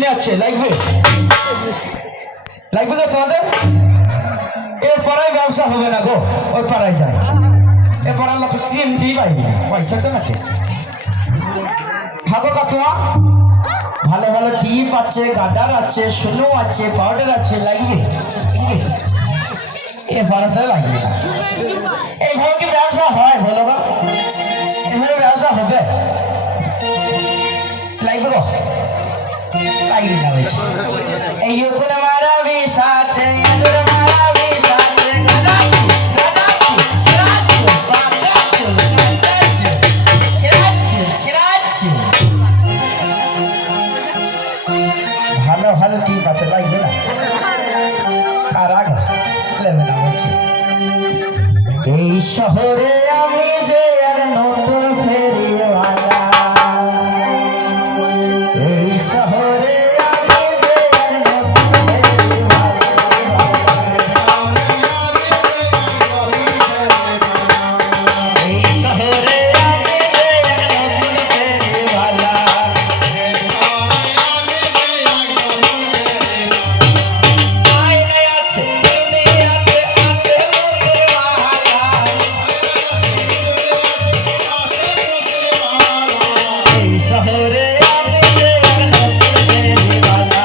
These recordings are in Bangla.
মেশিনে আছে লাগবে লাগবে যে তোমাদের এ পাড়ায় ব্যবসা হবে না গো ওই পাড়ায় যায় এ পাড়ার লোক কিনতেই পাইবি না পয়সা তো নাকি ভাগো কাকুয়া ভালো ভালো টিপ আছে গাডার আছে সোনো আছে পাউডার আছে লাগবে এ পাড়াতে লাগবে না এইভাবে কি ব্যবসা হয় বলো গো এভাবে ব্যবসা হবে লাগবে গো লাগবে না বলছি এই করে মারা বিশাছে ভালো ভালো টিপ আছে লাগবে না কারা লেবে না বলছি এই শহরে আমি যে আর নতুন ফেরিওয়ালা এই শহরে আমি যে আর নতুন এই শহরে আমি যে আর নতুন ফেরিওয়ালা আইনে আছে চিনি আছে আছে নতুনওয়ালা এই শহরে আমি যে আর নতুন ফেরিওয়ালা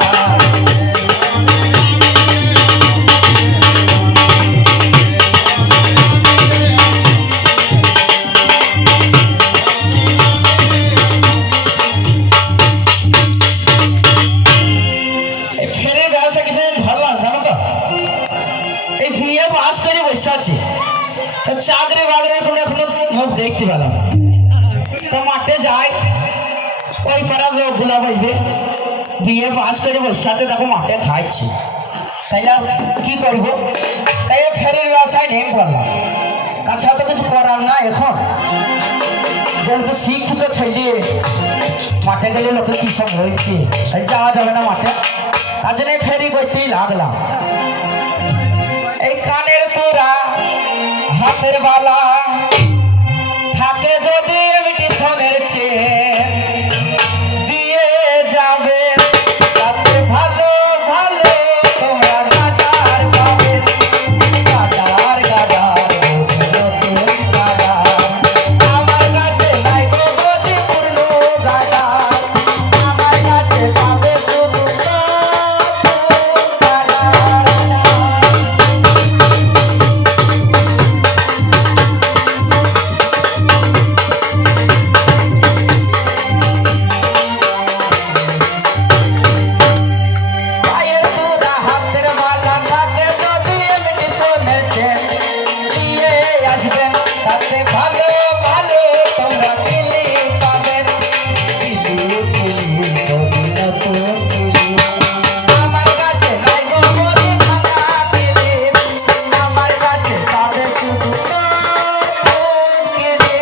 এই ফেরির ব্যবসা কিছু ভালো লাগে জানো তো এই বিয়ে পাস করে বসে আছি তো চাকরি বাকরির কোনো এখনো মুখ দেখতে পেলাম না তো মাঠে যাই ওই পাড়ার লোকগুলা বলবে বিয়ে পাস করে বসে আছে দেখো মাঠে খাইছে তাইলে কি করবো তাই ফেরির ব্যবসায় নেই পড়লাম তাছাড়া তো কিছু করার না এখন যেহেতু শিক্ষিত ছেলে মাঠে গেলে লোকে কি সব হয়েছে তাই যাওয়া যাবে না মাঠে তার জন্য ফেরি করতেই লাগলাম এই কানের তোরা হাতের বালা থাকে যদি এমনি সোনের চেন দিয়ে যাবে তাতে ভালো ভালো তোমরা গাদার পাবে গাদার গাদার নতুন গাদার আমার কাছে নাই গো গতি পূর্ণ গাদার আমার কাছে পাবে শুধু পায়ের তোরা হাতের মালা থাকে যদি এমনি সোনের চেন দিয়ে আসবেন তাতে ভালো ভালো তোমরা কিনে পাবেন কিনে কিনে যদি নতুন কিনে আমার কাছে নাই গো মরি ভাঙা কিনে আমার কাছে পাবে শুধু কিনে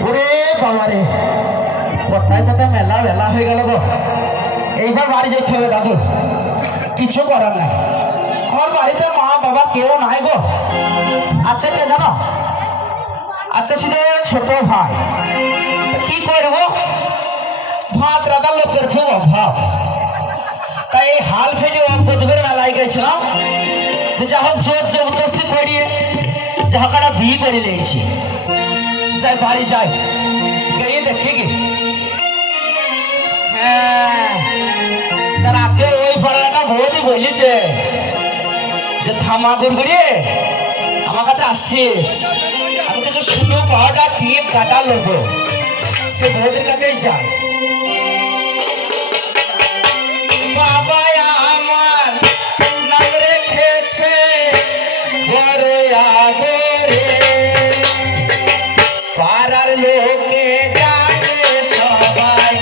ওরে বাবারে কোথায় কোথায় মেলা মেলা হয়ে গেল গো এইবার বাড়ি যেতে হবে দাদু কিছু করার নাই আমার বাড়িতে মা বাবা কেউ নাই গো আচ্ছা কে জানো আচ্ছা শুধু ছোট ভাই তা কি করবো ভাত রাধার লোকের খুব অভাব তাই এই হাল ফেলে বুধবের মেলায় গেছিলাম যা হোক জোর জবরদস্তি করিয়ে যা হোক একটা বিয়ে করে নিয়েছি যাই বাড়ি যাই গিয়ে দেখে গে হ্যাঁ তার আগে ওই পাড়াটা বৌদি বলেছে যে থামা গুড়গুড়িয়ে আমার কাছে আসছিস আমি কিছু শুধু পাওয়াটা টিপ কাটা লোবো সে বৌদির কাছেই যাই বাবা আমার নাম রেখেছে ঘরে আগরে পাড়ার লোকে ডাকে সবাই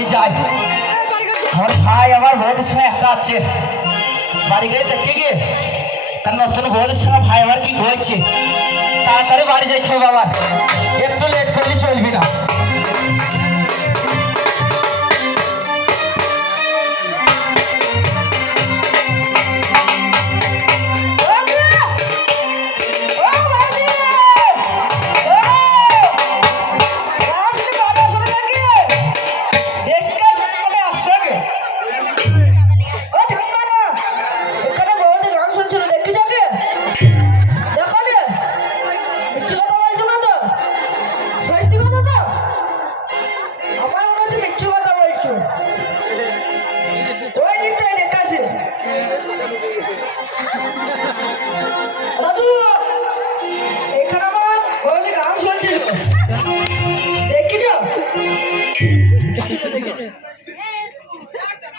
বাড়ি যাই। আমার ভাই আমার বউদের সঙ্গে একটা আছে, বাড়ি গিয়ে দেখে গিয়ে তার নতুন বউদের সঙ্গে ভাই আমার কি হয়েছে, তাড়াতাড়ি বাড়ি যাইতে হবে বাবা, একটু লেট করলে চলবি না।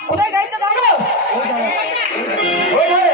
কোথায় গাইতে পারো? ওই ধরে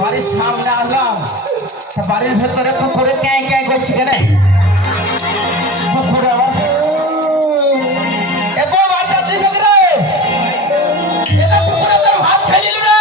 বাড়ির সামনে আসলাম, বাড়ির ভেতরে পুকুরে ক্যাঁ ক্যাঁ করছি কেন? পুকুরে আবার পুকুরে তোর ভাত খাইল রে।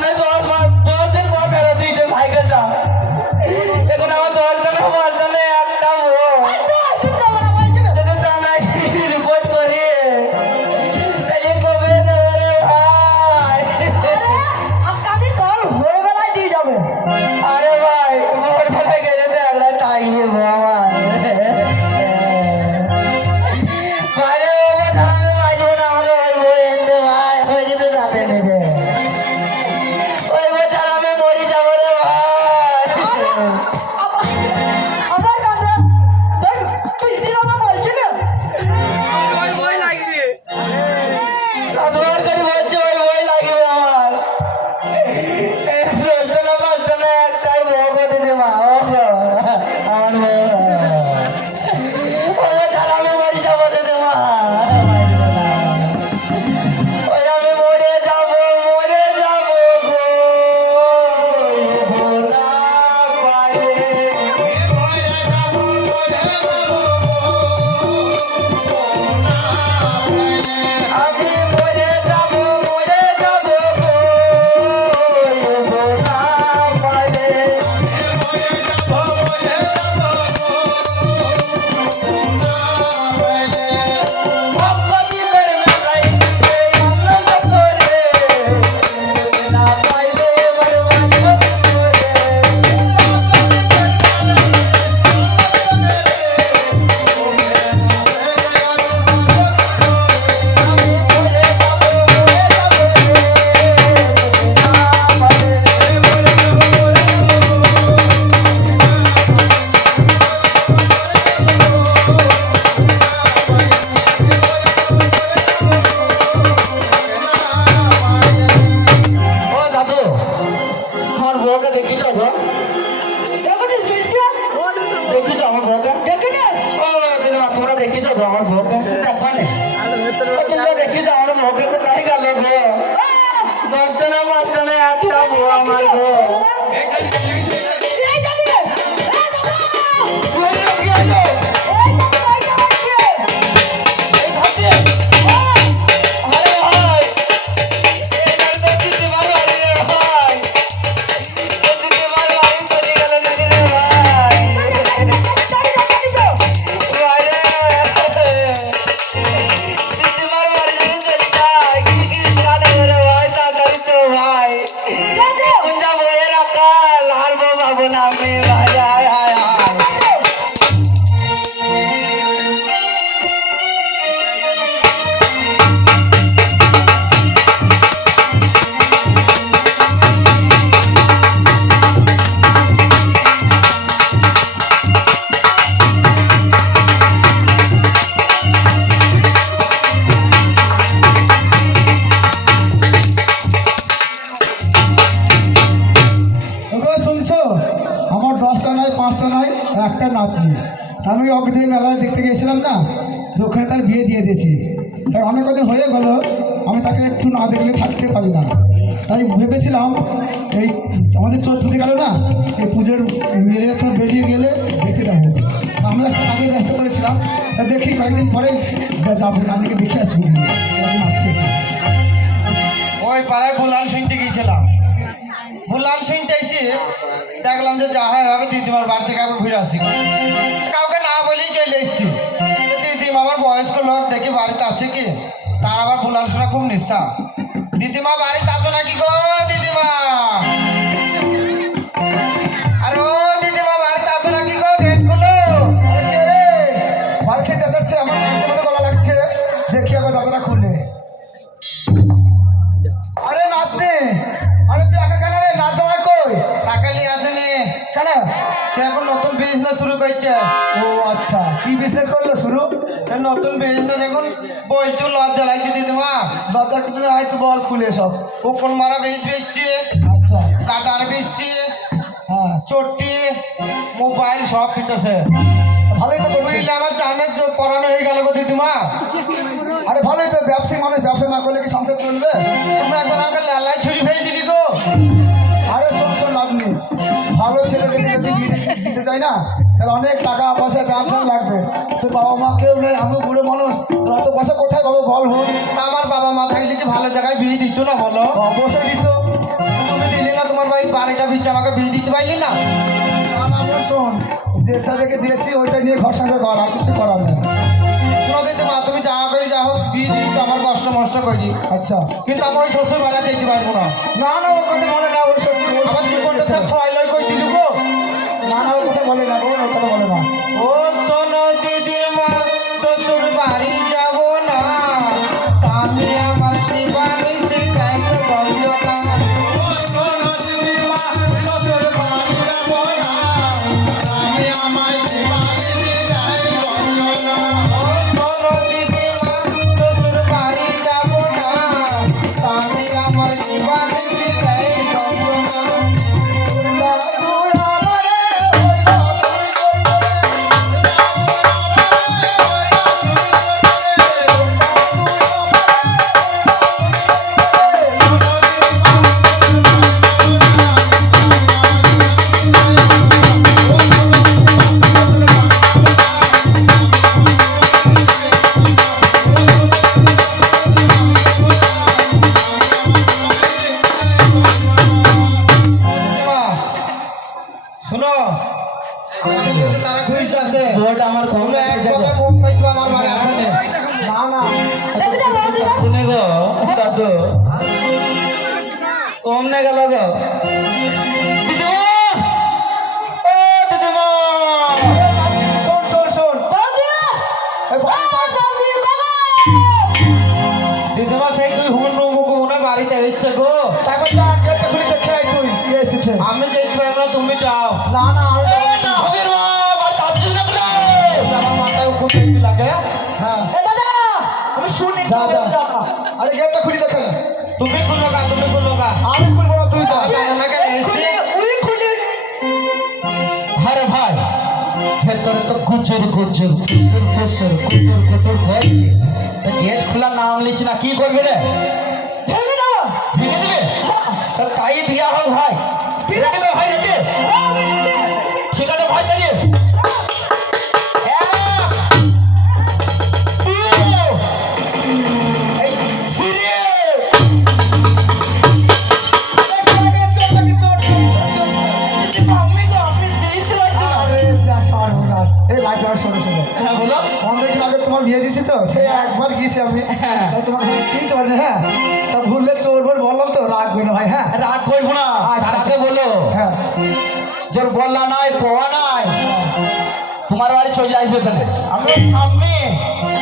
সামনে 10 দিন পর ফেরত দিয়েছে সাইকেলটা। এখন আমার 10 জনে বলতনে একটা আর তো আসুন যাবো না বলছো না। যদি থানায় রিপোর্ট করি তাহলে কবে দেবে রে ভাই? আরে আপনি কাল ভোরবেলায় দিয়ে যাবে। আরে ভাই ভোরবেলায় গেলে তো একলা থাকবে আমার। বাইরে বাবা জানাবে বাঁচবো না, আমাকে ওই বই এনতে ভাই, ওই যে তো যাবে নিজে ওই বই চালাবে মরি যাবো রে ভাই। আমার কাছে তুই দিয়ে যাবে বলছো না। সাধুবার করে বলছে ওই বই লাগবে আমার। চলতে না পারতো না একটাই বউ করে দে মা, ও গো, আমার বউ। ওই চালাবে মরি যাবো রে মা, ওই আমি মরে যাবো গো ভোলা পারে। আমি মরে যাবো গো ভোলা পারে। ভক্তি করবে ভাই নিজে আনন্দ করে, না পাইলে বরবাদ করে। ও দাদু, আমার বউকে দেখিছ গো? দেখোনিস ভিডিও? দেখিছ আমার বউকে? দেখেনি? ও দিদিমা, তোমরা দেখিছ গো আমার বউকে? দেখো নে। ও তোমরা দেখিছ আমার বউকে? কোথায় গেল গো? 10টা না 5টা না একটা বউ আমার গো। এই জানি। এই দাদা। ওই লোক কি হলো? এই দাদা আছে। এই ঘাটে? আরে ভাই, এই লোকটা দিদিমার বাড়ি রে ভাই। ও দিদিমার বাড়ি চলে গেল নাকি রে ভাই? ভাই রে, দিদিমার বাড়ি যদি চলে যায়, কি কালে রে ভাই, তাড়াতাড়ি চো ভাই। এখন যাবো এর আকাল, হারবো পাবো না আমি ভাই, আয় আয় আয়। ওগো শুনছো, আমার 10টা নয় 5টা নয় একটা নাতনি। আমি ওকে দিয়ে মেলায় দেখতে গিয়েছিলাম না, তো ওখানে তার বিয়ে দিয়ে দিয়েছি। তাই অনেক কদিন হয়ে গেল, আমি তাকে একটু না দেখলে থাকতে পারি না। তাই ভেবেছিলাম এই আমাদের চোর পুজো গেল না, এই পুজোর মেরে তো বেরিয়ে গেলে দেখতে যাবো। আমরা একটু আগে ব্যস্ত করেছিলাম, তা দেখি কয়েকদিন পরে যাবো, নানিকে দেখে আসবো। এরকম আছে। ওই পাড়ায় বুলান শুনতে গিয়েছিলাম। বুলান শুনতে এসে দেখলাম যে যা হয় হবে, দিদিমার বাড়ি থেকে আমি ঘুরে আসি। কাউকে না বলেই চলে এসেছি। দিদিমা আমার বয়স্ক লোক, দেখি বাড়িতে আছে কি। তার আবার বুলান শোনা খুব নিষ্ঠা। দিদিমা বাড়িতে আছো নাকি গো দিদিমা? আর ও দিদিমা বাড়িতে আছো নাকি গো? গেট খুলো। বাড়িতে যাচ্ছে, আমার মায়ের মতো গলা লাগছে, দেখি আবার দরজাটা খুলে। আরে নাতনি, আরে তুই একা কেন রে? নাচ জামাই কই? টাকা নিয়ে আসেনি। কেন? সে এখন নতুন বিজনেস শুরু করছে। ও আচ্ছা, কি বিজনেস করলো শুরু? সে নতুন বিজনেস এখন বইতে লজ্জা লাগছে দিদিমা। দরজার পিছনে আয় তো বল খুলে সব। উকুন মারা বেচছে, আচ্ছা, কাটার বেচছে, হ্যাঁ, চটি, মোবাইল সব কিছু আছে। ভালোই তো করছিস। বুঝলে আমার জানের পড়ানো হয়ে গেল গো দিদিমা। আরে ভালোই তো, ব্যবসায়ী মানুষ, ব্যবসা না করলে কি সংসার চলবে? তোমরা একবার আমাকে লালাই ছুরি ফেলে দিলি গো। আরে শোন শোন, লাভ নেই। ভালো ছেলেদেরকে যদি বিয়ে দিতে চাই না, তাহলে অনেক টাকা পয়সা দাম টাম লাগবে। তোর বাবা মা কেউ নেই, আমিও বুড়ো মানুষ, তোর অত পয়সা কোথায় পাবো বল? হোক তা আমার বাবা মা থাকলে কি ভালো জায়গায় বিয়ে দিত না বলো? অবশ্যই দিত। তুমি তোমার ভাই বাড়িটা বিচ্ছে আমাকে বিয়ে দিতে পারলি না? না না বোন, শোন, যেটা দেখে দিয়েছি ওইটা নিয়ে ঘর সংসার কর, আর কিছু করার নেই। শোনো দিতে মা, তুমি যা করি যা হোক বিয়ে দিচ্ছ, আমার কষ্ট মষ্ট করি, আচ্ছা, কিন্তু আমি ওই শ্বশুর বাড়ি যেতে পারবো না। না না ও কথা বলে না, ওই সব আমার জীবনটা সব ছয় লয় কই দিলু গো। না না ও কথা বলে না, বোন ও কথা বলে না। ও শোনো দিদিমা, শ্বশুর বাড়ি যাব না, স্বামী আমার দিবানি শিখাই তো বলিও না। ও শোনো দিদিমা, শ্বশুর বাড়ি যাব না, স্বামী আমার দিবানি শিখাই বলিও না। ও শোনো দিদিমা, শ্বশুর বাড়ি যাব না, স্বামী আমার দিবানি শিখাই বলিও না। শোনো, আমাকে যদি তারা খুঁজতেছে, বউটা আমার কম তোমরা এক কথা মুখ কইতো আমার বাড়ি আসবে না না দেখি যা বৌদি যা। শুনে গো দাদু কম নে গেল গো দিদিমা, ও দিদিমা, শোন শোন শোন, বৌদি এই ও বৌদি বাবা দিদিমা, সেই তুই হুন মুখু মনে বাড়িতে এসছে গো। তারপর যা গেটটা খুলে দেখে আয়, তুই কে এসেছে। আমি যেতে পারবো না, তুমি যাও। না না আমি না হবে মা বাড়ি যাচ্ছি না বলে আমার মাথায় উকুন দেখতে লাগে। হ্যাঁ এ দাদা আমি শুনি যা তবে যা, যা। আরে গেটটা খুলে দেখে না। তুমি খুলো গা, তুমি খুলো গা। আমি খুলবো না, তুই যা। আমাকে এসছে উই খুলি আরে ভাই ভেতরে তো গুজর গুজর ফুসুর ফুসুর কুটুর কুটুর করছে, তা গেট খোলা নাম লিখছি না, কি করবে রে? ভেঙে দাও ভেঙে দিবে? তা তাই দিয়া হোক ভাই, রেখে দে ভাই, রেখে ঠিক আছে ভাই, দাঁড়িয়ে আরে যা সর্বনাশ। এই লাইট আর শোনো শোনো, হ্যাঁ বলো। অনেকদিন আগে তোমার বিয়ে দিয়েছি তো, সেই একবার গিয়েছি আমি, হ্যাঁ। তাই তোমাকে চিনতে পারি না। হ্যাঁ, তা ভুললে চোর বল বললাম তো, রাগ করো ভাই। হ্যাঁ রাগ করবো না, আচ্ছা, তাকে বলো হ্যাঁ জোর বললা নাই কোয়া নাই, তোমার বাড়ি চলে আসবে তাহলে আমি ওর সামনে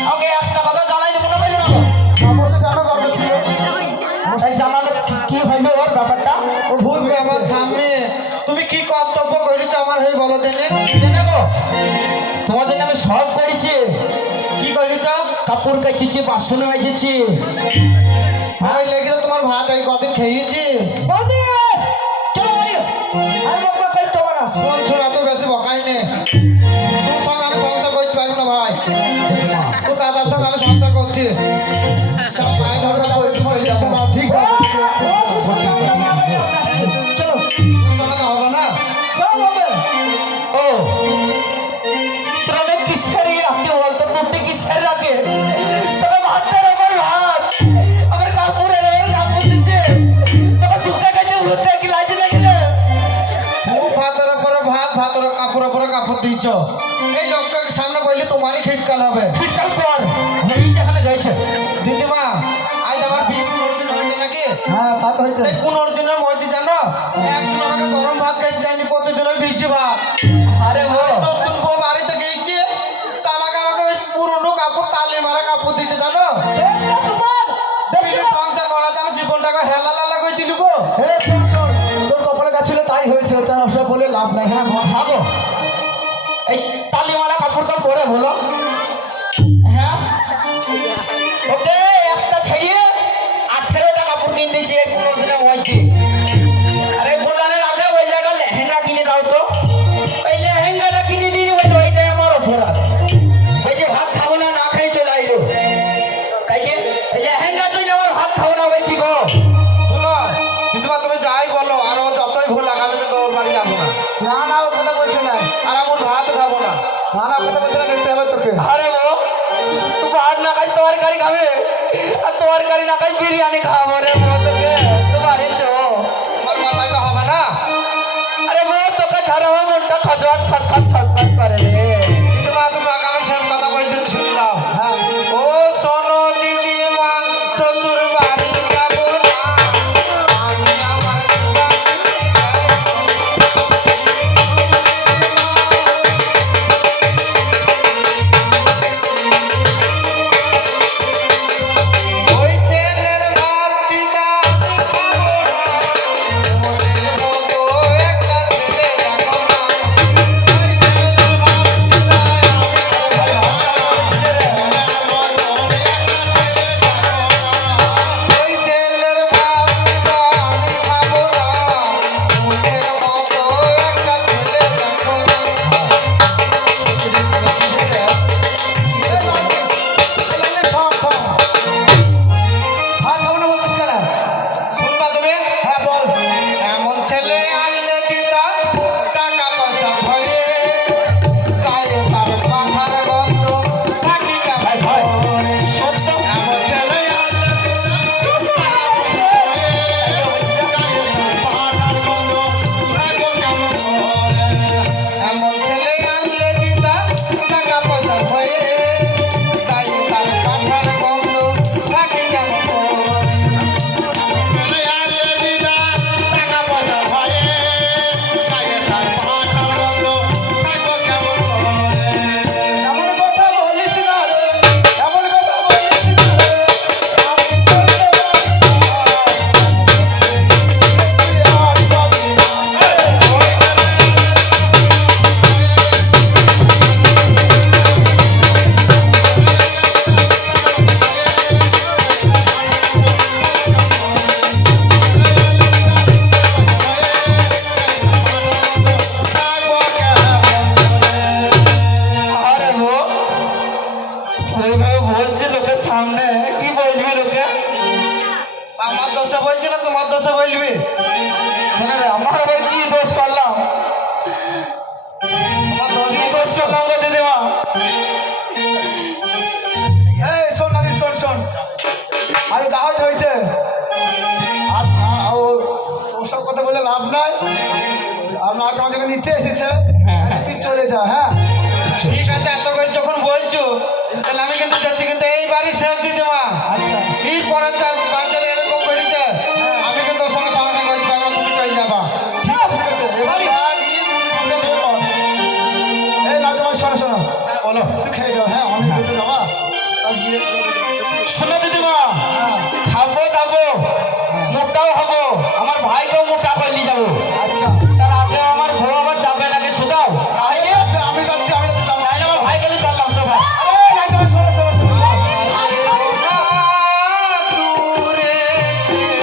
আমাকে একটা কথা জানাই দেবো না, বলে না অবশ্যই জানা দরকার ছিল। মশাই জানালে কি হইবে ওর ব্যাপারটা, ও ভুল তুমি আমার সামনে তুমি কি কর্তব্য করেছো আমার হয়ে বলো দেনে? দেখো তোমার জন্য আমি সব করেছি, কি করেছো? কাপড় কাচেছি, বাসন মেজেছি, ওই লেগে তো তোমার ভাত এই কদিন খেয়েছি। বৌদি চলো বাড়ি আমি বকবক করতে পারবো না শোন শোন, এত বেশি বকাই নে, তোর সঙ্গে আমি সংসার করতে পারবো না ভাই। তোর দাদার সঙ্গে আমি সংসার করছি, সব পায়ে ধরে করতে হয়ে যাবো। ঠিক ও, আছে, ও, সুস্থ হবে না, হবে না। চলো তোমাকে হবে না। সব হবে ও তোরা কিসের রাখতে বলতো, তোর কিসের রাখে, তবে ভাতের আমার ভাত, আমার কাপড়ের আমার কাপড় দিচ্ছে, তবে শুকা খাইতে ভর্তি কি লাজ লাগিলে খুব ভাতের উপরে ভাত, ভাতের কাপড়ের উপরে কাপড় দিয়েছ, এই লোককে সামনে বললে তোমারই খিটকাল হবে। ফিটকাল কর হয়েই যেখানে গেছে দিদিমা, আজ আমার বিয়ে 15 দিন হয়েছে নাকি? হ্যাঁ তা তো হয়েছে। এই 15 দিনের মধ্যে জানো একদিন আমাকে গরম ভাত খাইতে যায়নি, প্রতিদিন ওই ভিজি ভাত। আরে ও নতুন বউ বাড়িতে গিয়েছে, তা আমাকে ওই পুরনো কাপড়, তালে মারা কাপড় দিতে জানো। বেশ না তোমার বেশ মিলে সংসার করাতে আমার জীবনটাকে হেলা লালা করে দিলি গো। হে শোন শোন, তোর কপালে কাজ ছিল তাই হয়েছে, তা সব বলে লাভ নাই। হ্যাঁ ভাগো এই তালিমালা কাপড়টা পরে বলো, হ্যাঁ ওকে একটা ছেড়িয়ে 18টা কাপড় কিনে দিয়েছি এই 15 দিনের মধ্যে। আরে বুলানের আগে বললে একটা লেহেঙ্গা কিনে দাও তো, ওই লেহেঙ্গাটা কিনে দিই, ওইটাই আমার অপরাধ। ওই যে ভাত খাবো না, না খেয়ে চলে আইলো, তাই কি এই লেহেঙ্গা তুই আমার ভাত খাবো না বলছি গো। শোনো দিদিমা, তুমি যাই বলো, আর ও যতই ভুল লাগাবে তো তোর বাড়ি যাবো না, না না ও কথা বলছে না, আর আমার ভাত খাবো না। না না কথা বলছে না, দেখতে হবে তোকে। আরে ও তুই ভাত না খাই তোমার গাড়ি খাবে, আর তোমার গাড়ি না খাই বিরিয়ানি খাবো রে, তোকে তোমার আমার মাথায় তো হবে না। খাচ খাচ খাচ খাচ করে রে। দিদিমা তুমি আগে আমার শেষ কথা বলতে শুনে নাও। হ্যাঁ ও শোনো দিদিমা, শ্বশুর বাড়ি যাবো না, আমি আমার ওই ছেলের ভাত দিদা আমি খাবো না, মনের মতো একটা ছেলে রাখো না। ওই ছেলের ভাত দিদা আমি খাবো না, ওই ছেলের ভাত দিদা আমি খাবো না, মনের মতো একটা ছেলে রাখো না। সব সব ভাত খাবো না বলছিস কেন? শুনবা তুমি? হ্যাঁ বল। এমন ছেলে আনলে দিদা টাকা পয়সা ভয়ে, গায়ে তার পাঠার গন্ধ থাকি কেমন করে। এমন ছেলে আনলে দিদা গায়ে তার পাঠার গন্ধ থাকি কেমন করে। এমন ছেলে আনলে দিদা টাকা পয়সা ভয়ে, গায়ে তার পাঠার গন্ধ থাকি কেমন করে। এমন কথা বলিস না রে, এমন কথা বলিস না রে, আমি চলতে আরে ও এইভাবে বলছি লোকের সামনে, কি বলবি লোকে? আমার দোষে বলছি না তোমার দোষে বলবি? কেন রে, আমার আবার কি দোষ করলাম? তোমার দোষ কি দোষ করলাম গো দিদিমা? এই শোন নাদি, শোন শোন, আমি যা হয়েছে হয়েছে, আর ওসব কথা বলে লাভ নাই। আপনার তোমার যখন নিতে এসেছে তুই চলে যা। হ্যাঁ ঠিক আছে, এত করে যখন বলছো তাহলে আমি কিন্তু যাচ্ছি, কিন্তু এই বাড়ি শেষ দিদিমা। আচ্ছা এই পরে বাচ্চারা এরকম করেছে, আমি কিন্তু ওর সঙ্গে সংসার করতে পারবো না, তুমি চলে যাবা। ঠিক আছে এবারে এই না তোমার শোনো শোনো, বলো। তুই খেয়ে যাও। হ্যাঁ অনেক দূর তো যাবা, আর গিয়ে শোনো দিদিমা, হ্যাঁ খাবো দাবো, মোটাও হবো, আমার ভাইকেও মোটা করে নিয়ে যাবো। আচ্ছা তার আগে আমার বউ আবার যাবে নাকি শুধাও? আমি যাচ্ছি, আমি যাচ্ছি। তাই না, আমার ভাই গেলে চললাম, চো ভাই। এই, একদম শোনো শোনো শোনো দূরে একলা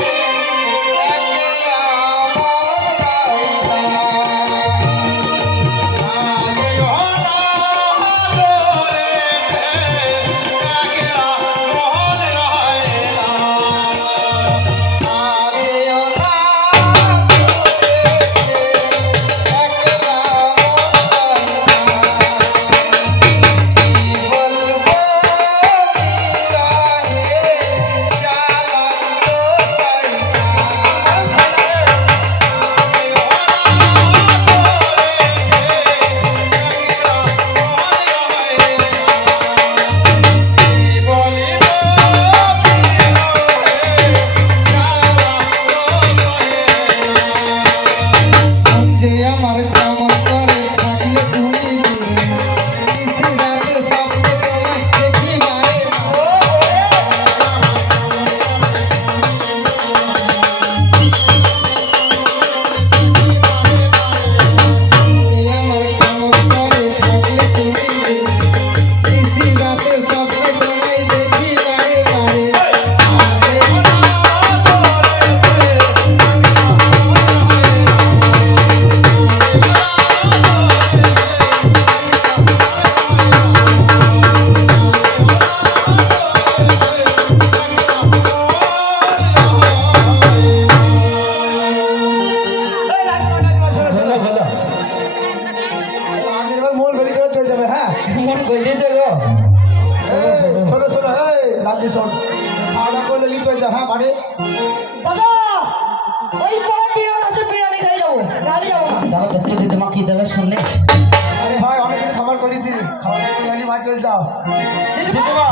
যে আমার কেমন করে থাকলে তুমি দূরে, নিশি রাতের স্বপ্নে তোমায় দেখি মারে আমার কেমন করে থাকলে তুমি দূরে, নিশি রাতের স্বপ্নে তোমায় দেখি মারে মারে। এই নাজমা নাজমা শোনো শোনো, বলো, বলো। আগের বার মোল বেরিয়ে চলে চলে যাবে। হ্যাঁ মন গলিয়েছে গো। এই শোনো শোনো, এই লাদি শোন, খাওয়া দাওয়া করলে নিয়ে চলে যা। হ্যাঁ বাড়ি দাদা ওই পরে বিরিয়ানি আছে, বিরিয়ানি খাই যাবো, নাহলে যাবো না। দাঁড়াও, দেখতে দিদিমা কি দেবে শুনলে। দিদিমা দিদিমা